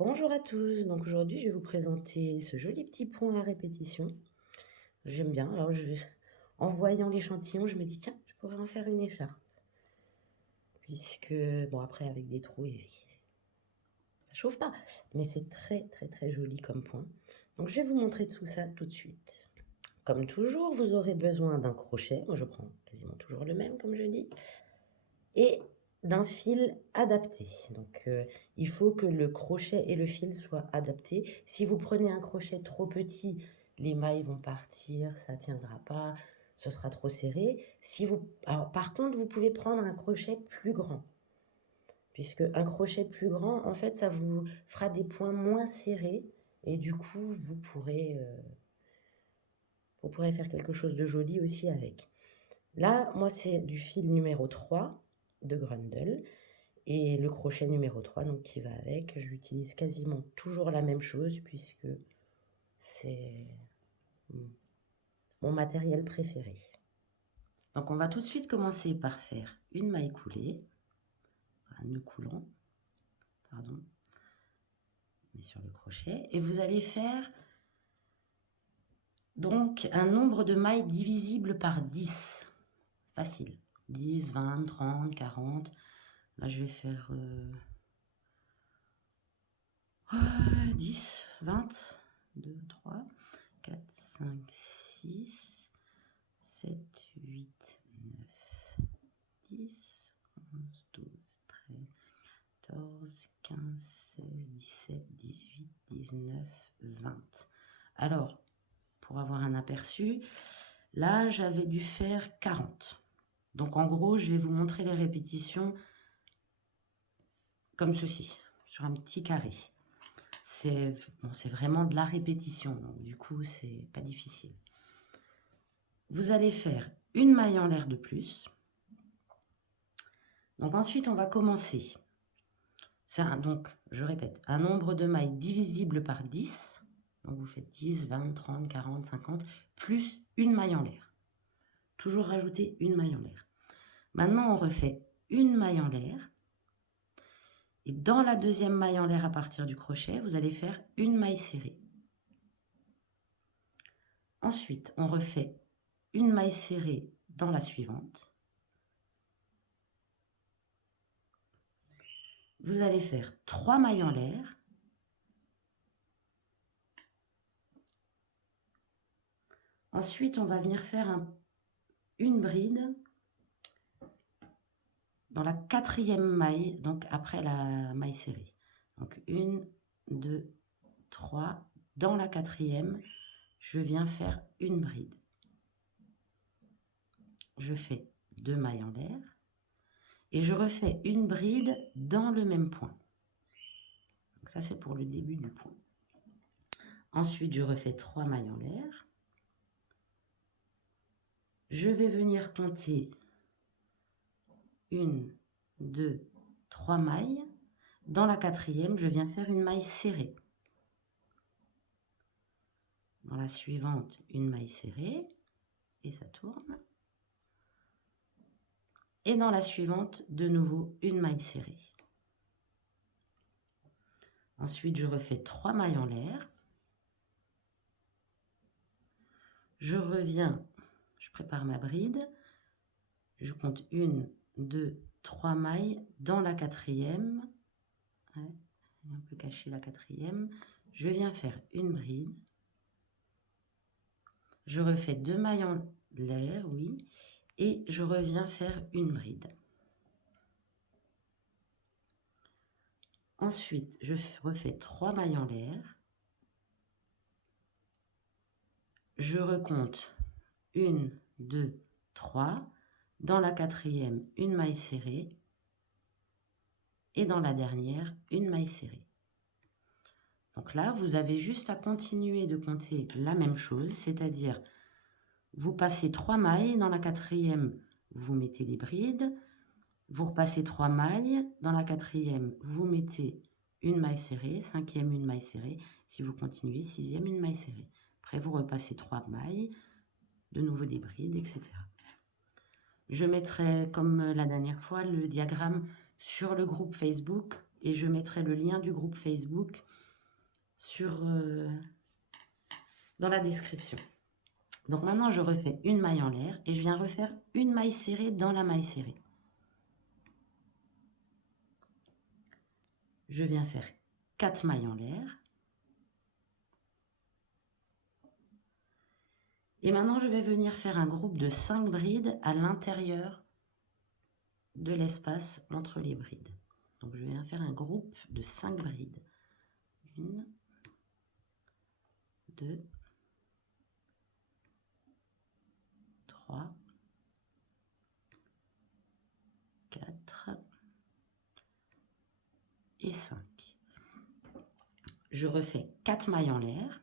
Bonjour à tous, donc aujourd'hui je vais vous présenter ce joli petit point à répétition. J'aime bien, en voyant l'échantillon, je me dis tiens, je pourrais en faire une écharpe. Puisque, bon après avec des trous, ça chauffe pas, mais c'est très très très joli comme point. Donc je vais vous montrer tout ça tout de suite. Comme toujours, vous aurez besoin d'un crochet, moi je prends quasiment toujours le même comme je dis, et d'un fil adapté. Donc, il faut que le crochet et le fil soient adaptés. Si vous prenez un crochet trop petit, les mailles vont partir, ça tiendra pas, ce sera trop serré. Alors, par contre, vous pouvez prendre un crochet plus grand, puisque un crochet plus grand, en fait, ça vous fera des points moins serrés et du coup, vous pourrez faire quelque chose de joli aussi avec. Là, moi, c'est du fil numéro 3 de Grundle. Et le crochet numéro 3 donc qui va avec, j'utilise quasiment toujours la même chose puisque c'est mon matériel préféré. Donc on va tout de suite commencer par faire une maille coulée, un nœud coulant, pardon, mais sur le crochet, et vous allez faire donc un nombre de mailles divisible par 10. Facile. 10, 20, 30, 40. Là je vais faire 10, 20, 2, 3, 4, 5, 6, 7, 8, 9, 10, 11, 12, 13, 14, 15, 16, 17, 18, 19, 20. Alors, pour avoir un aperçu, là, j'avais dû faire 40. Donc, en gros, je vais vous montrer les répétitions comme ceci, sur un petit carré. C'est vraiment de la répétition, donc du coup, c'est pas difficile. Vous allez faire une maille en l'air de plus. Donc ensuite, on va commencer. Donc, je répète, un nombre de mailles divisible par 10. Donc vous faites 10, 20, 30, 40, 50, plus une maille en l'air. Toujours rajouter une maille en l'air. Maintenant, on refait une maille en l'air. Et dans la deuxième maille en l'air à partir du crochet, vous allez faire une maille serrée. Ensuite, on refait une maille serrée dans la suivante. Vous allez faire 3 mailles en l'air. Ensuite, on va venir faire une bride dans la quatrième maille, donc après la maille serrée. Donc 1, 2, 3. Dans la quatrième, je viens faire une bride. Je fais 2 mailles en l'air et je refais une bride dans le même point. Donc ça, c'est pour le début du point. Ensuite, je refais 3 mailles en l'air. Je vais venir compter 1, 2, 3 mailles. Dans la quatrième, je viens faire une maille serrée. Dans la suivante, une maille serrée, et ça tourne. Et dans la suivante, de nouveau, une maille serrée. Ensuite, je refais 3 mailles en l'air. Je reviens, je prépare ma bride. Je compte 1, 2, 3 mailles. Dans la quatrième, un peu caché la quatrième, je viens faire une bride. Je refais 2 mailles en l'air, oui, et je reviens faire une bride. Ensuite, je refais 3 mailles en l'air. Je recompte 1, 2, 3. Dans la quatrième, une maille serrée. Et dans la dernière, une maille serrée. Donc là, vous avez juste à continuer de compter la même chose, c'est-à-dire vous passez 3 mailles, dans la quatrième, vous mettez les brides, vous repassez 3 mailles, dans la quatrième, vous mettez une maille serrée, cinquième, une maille serrée, si vous continuez, sixième, une maille serrée. Après, vous repassez 3 mailles, de nouveau des brides, etc. Je mettrai, comme la dernière fois, le diagramme sur le groupe Facebook et je mettrai le lien du groupe Facebook dans la description. Donc maintenant, je refais une maille en l'air et je viens refaire une maille serrée dans la maille serrée. Je viens faire 4 mailles en l'air. Et maintenant, je vais venir faire un groupe de 5 brides à l'intérieur de l'espace entre les brides. Donc, je viens faire un groupe de 5 brides. 1, 2, 3, 4 et 5. Je refais 4 mailles en l'air.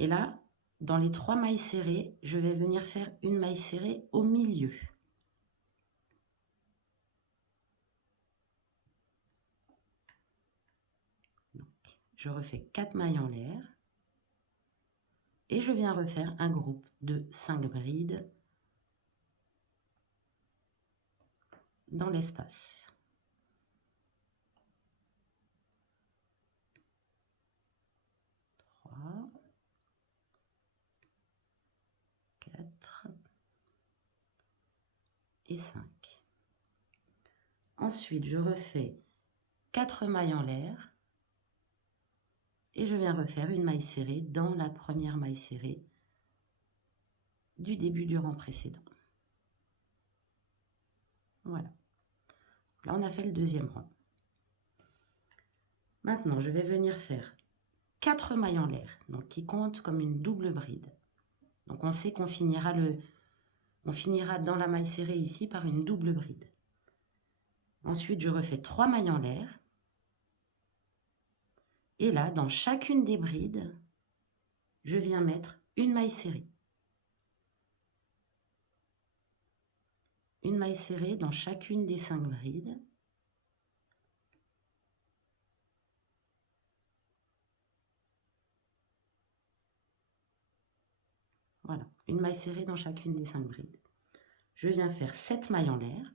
Et là, dans les 3 mailles serrées, je vais venir faire une maille serrée au milieu. Donc, je refais 4 mailles en l'air. Et je viens refaire un groupe de 5 brides dans l'espace. 3, 4 et 5. Ensuite, je refais 4 mailles en l'air et je viens refaire une maille serrée dans la première maille serrée du début du rang précédent. Voilà. Là, on a fait le deuxième rang. Maintenant, je vais venir faire 4 mailles en l'air, donc qui comptent comme une double bride. Donc, on sait qu'on finira dans la maille serrée ici par une double bride. Ensuite, je refais 3 mailles en l'air. Et là, dans chacune des brides, je viens mettre une maille serrée. Une maille serrée dans chacune des 5 brides. Voilà, une maille serrée dans chacune des 5 brides. Je viens faire 7 mailles en l'air.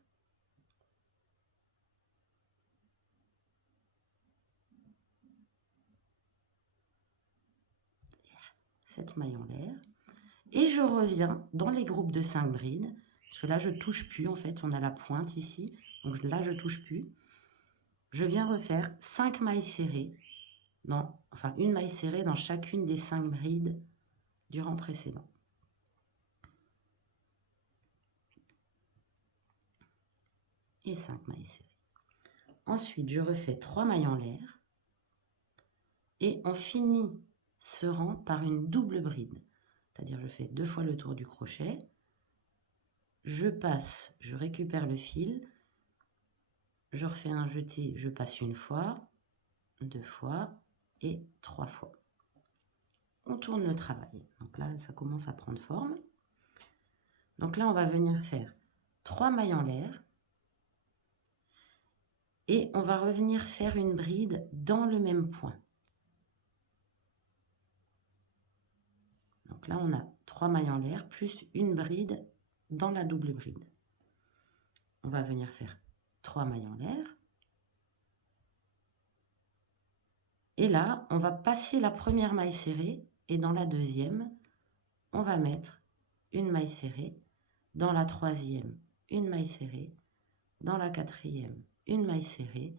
Sept mailles en l'air. Et je reviens dans les groupes de 5 brides. Parce que là, je ne touche plus, en fait, on a la pointe ici. Donc là, je ne touche plus. Je viens refaire 5 mailles serrées. Une maille serrée dans chacune des 5 brides du rang précédent. Et 5 mailles serrées. Ensuite, je refais 3 mailles en l'air. Et on finit ce rang par une double bride. C'est-à-dire, je fais 2 fois le tour du crochet. Je passe, je récupère le fil. Je refais un jeté, je passe une fois, 2 fois et 3 fois. On tourne le travail. Donc là, ça commence à prendre forme. Donc là, on va venir faire 3 mailles en l'air. Et on va revenir faire une bride dans le même point. Donc là, on a 3 mailles en l'air plus une bride dans la double bride. On va venir faire 3 mailles en l'air. Et là, on va passer la première maille serrée et dans la deuxième, on va mettre une maille serrée. Dans la troisième, une maille serrée. Dans la quatrième, une maille serrée.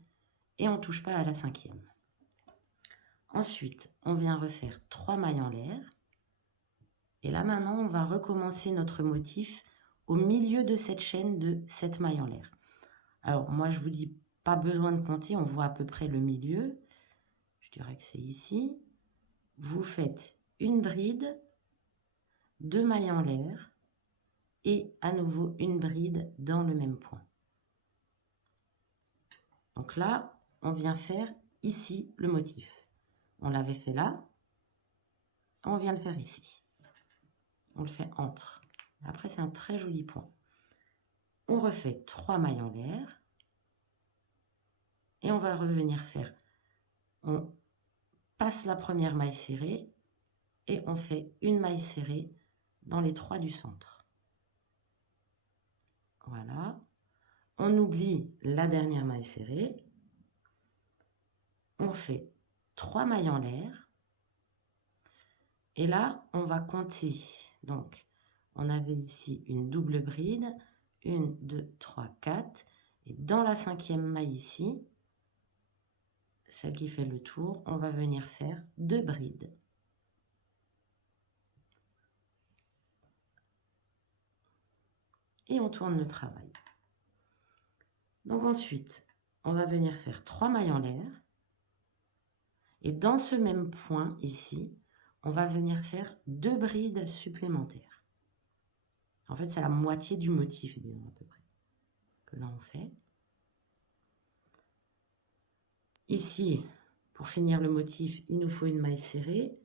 Et on ne touche pas à la cinquième. Ensuite, on vient refaire 3 mailles en l'air. Et là, maintenant, on va recommencer notre motif au milieu de cette chaîne de 7 mailles en l'air. Alors, moi, je vous dis, pas besoin de compter, on voit à peu près le milieu. Je dirais que c'est ici. Vous faites une bride, 2 mailles en l'air et à nouveau une bride dans le même point. Donc là, on vient faire ici le motif. On l'avait fait là, on vient le faire ici. On le fait entre. Après, c'est un très joli point. On refait 3 mailles en l'air et on va revenir faire. On passe la première maille serrée et on fait une maille serrée dans les 3 du centre. Voilà. On oublie la dernière maille serrée. On fait 3 mailles en l'air. Et là, on va compter. Donc, on avait ici une double bride. 1, 2, 3, 4. Et dans la 5e maille ici, celle qui fait le tour, on va venir faire 2 brides. Et on tourne le travail. Donc ensuite, on va venir faire 3 mailles en l'air. Et dans ce même point ici, on va venir faire 2 brides supplémentaires. En fait, c'est la moitié du motif, disons à peu près, que là on fait. Ici, pour finir le motif, il nous faut une maille serrée.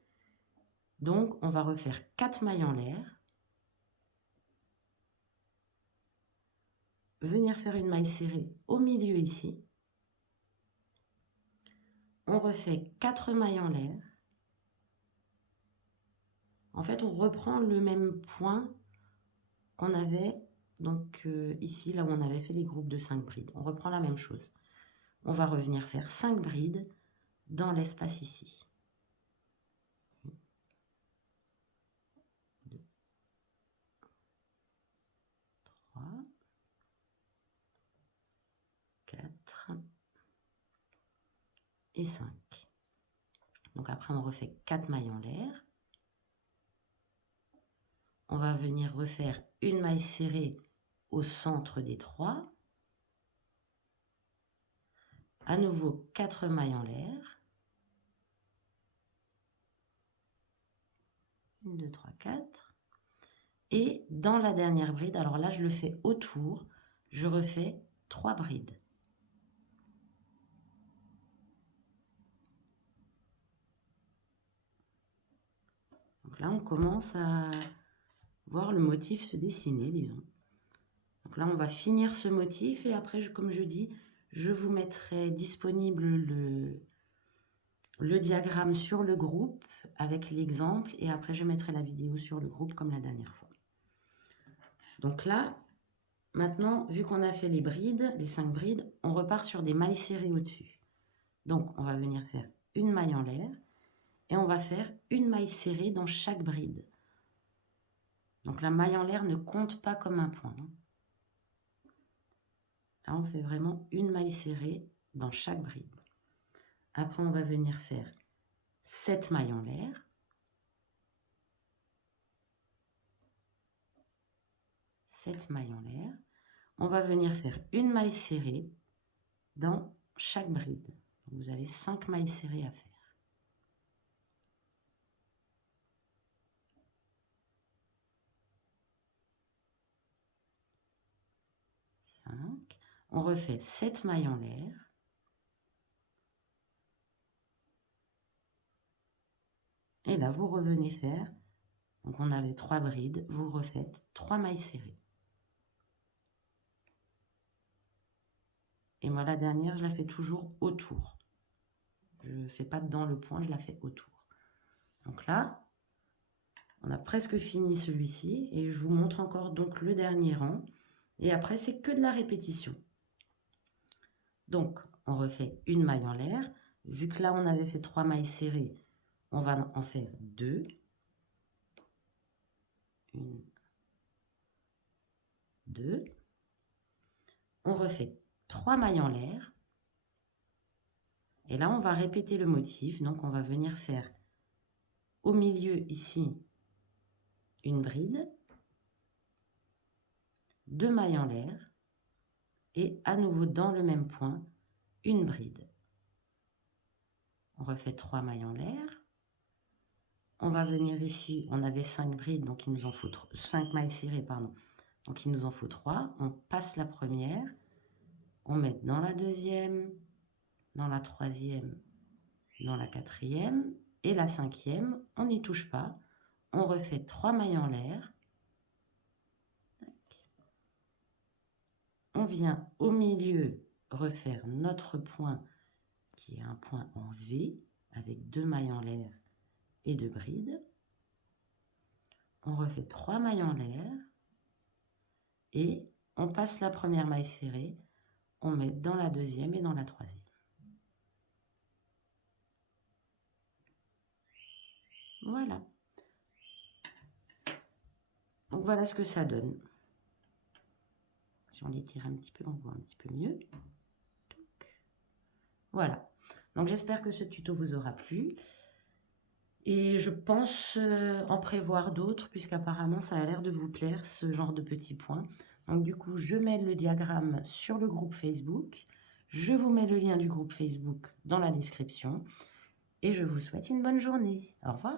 Donc, on va refaire 4 mailles en l'air. Venir faire une maille serrée au milieu ici. On refait 4 mailles en l'air. En fait, on reprend le même point qu'on avait donc ici, là où on avait fait les groupes de 5 brides. On reprend la même chose. On va revenir faire 5 brides dans l'espace ici. 2, 3, 4 et 5. Donc après, on refait 4 mailles en l'air. On va venir refaire une maille serrée au centre des 3. À nouveau 4 mailles en l'air. 1, 2, 3, 4. Et dans la dernière bride, alors là je le fais autour, je refais 3 brides. Donc là on commence à voir le motif se dessiner, disons. Donc là on va finir ce motif et après, comme je dis, je vous mettrai disponible le diagramme sur le groupe avec l'exemple et après je mettrai la vidéo sur le groupe comme la dernière fois. Donc là, maintenant, vu qu'on a fait les brides, les 5 brides, on repart sur des mailles serrées au-dessus. Donc on va venir faire une maille en l'air et on va faire une maille serrée dans chaque bride. Donc la maille en l'air ne compte pas comme un point. Là, on fait vraiment une maille serrée dans chaque bride. Après, on va venir faire 7 mailles en l'air. 7 mailles en l'air. On va venir faire une maille serrée dans chaque bride. Donc, vous avez 5 mailles serrées à faire. 5. On refait 7 mailles en l'air. Et là, vous revenez faire, donc on avait 3 brides, vous refaites 3 mailles serrées. Et moi, la dernière, je la fais toujours autour. Je ne fais pas dans le point, je la fais autour. Donc là, on a presque fini celui-ci et je vous montre encore donc le dernier rang. Et après, c'est que de la répétition. Donc, on refait une maille en l'air. Vu que là, on avait fait 3 mailles serrées, on va en faire 2. 1, 2. On refait 3 mailles en l'air. Et là, on va répéter le motif. Donc, on va venir faire au milieu ici une bride, 2 mailles en l'air et à nouveau dans le même point, une bride. On refait 3 mailles en l'air. On va venir ici, on avait 5 brides, donc il nous en faut 5 mailles serrées, pardon. Donc il nous en faut 3. On passe la première, on met dans la deuxième, dans la troisième, dans la quatrième et la cinquième, on n'y touche pas. On refait 3 mailles en l'air. On vient au milieu refaire notre point qui est un point en V avec 2 mailles en l'air et 2 brides. On refait 3 mailles en l'air et on passe la première maille serrée, on met dans la deuxième et dans la troisième. Voilà. Donc voilà ce que ça donne. Si on l'étire un petit peu, on voit un petit peu mieux. Voilà. Donc j'espère que ce tuto vous aura plu. Et je pense en prévoir d'autres, puisqu'apparemment ça a l'air de vous plaire, ce genre de petits points. Donc du coup, je mets le diagramme sur le groupe Facebook. Je vous mets le lien du groupe Facebook dans la description. Et je vous souhaite une bonne journée. Au revoir.